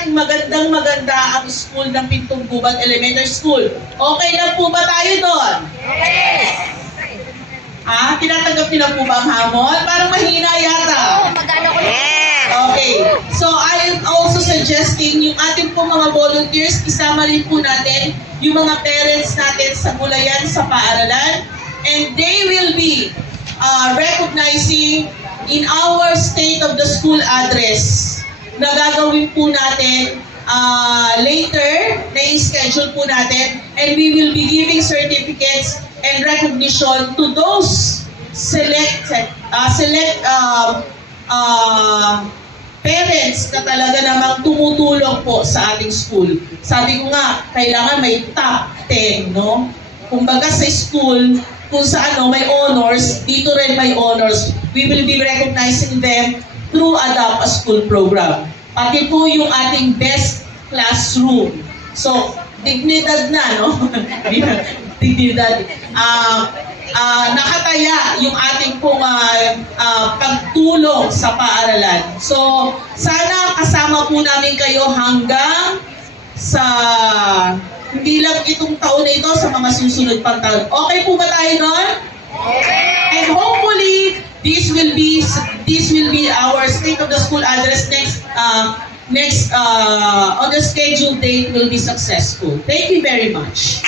nating maganda ang school ng Pintong Gubat Elementary School. Okay lang po ba tayo doon? Tinatanggap niyo na po ba ang hamon? Parang mahina yata. Okay. So, I am also suggesting yung ating po mga volunteers, isama rin po natin yung mga parents natin sa Gulayan sa paaralan. And they will be recognizing in our state of the school address na gagawin po natin later, na-schedule po natin, and we will be giving certificates and recognition to those select parents na talaga namang tumutulong po sa ating school. Sabi ko nga, kailangan may top 10, no? Kumbaga sa school, kung sa may honors, dito rin may honors. We will be recognizing them through Adopt a School program. Pati po yung ating best classroom. So, dignidad na, no? Dignidad. Nakataya yung ating pong pagtulong sa paaralan. So, sana kasama po namin kayo hanggang sa hindi lang itong taon na ito, sa mga susunod pang taon. Okay po ba tayo nun? Okay. And hopefully, this will be our state of the school address next on the scheduled date will be successful. Thank you very much.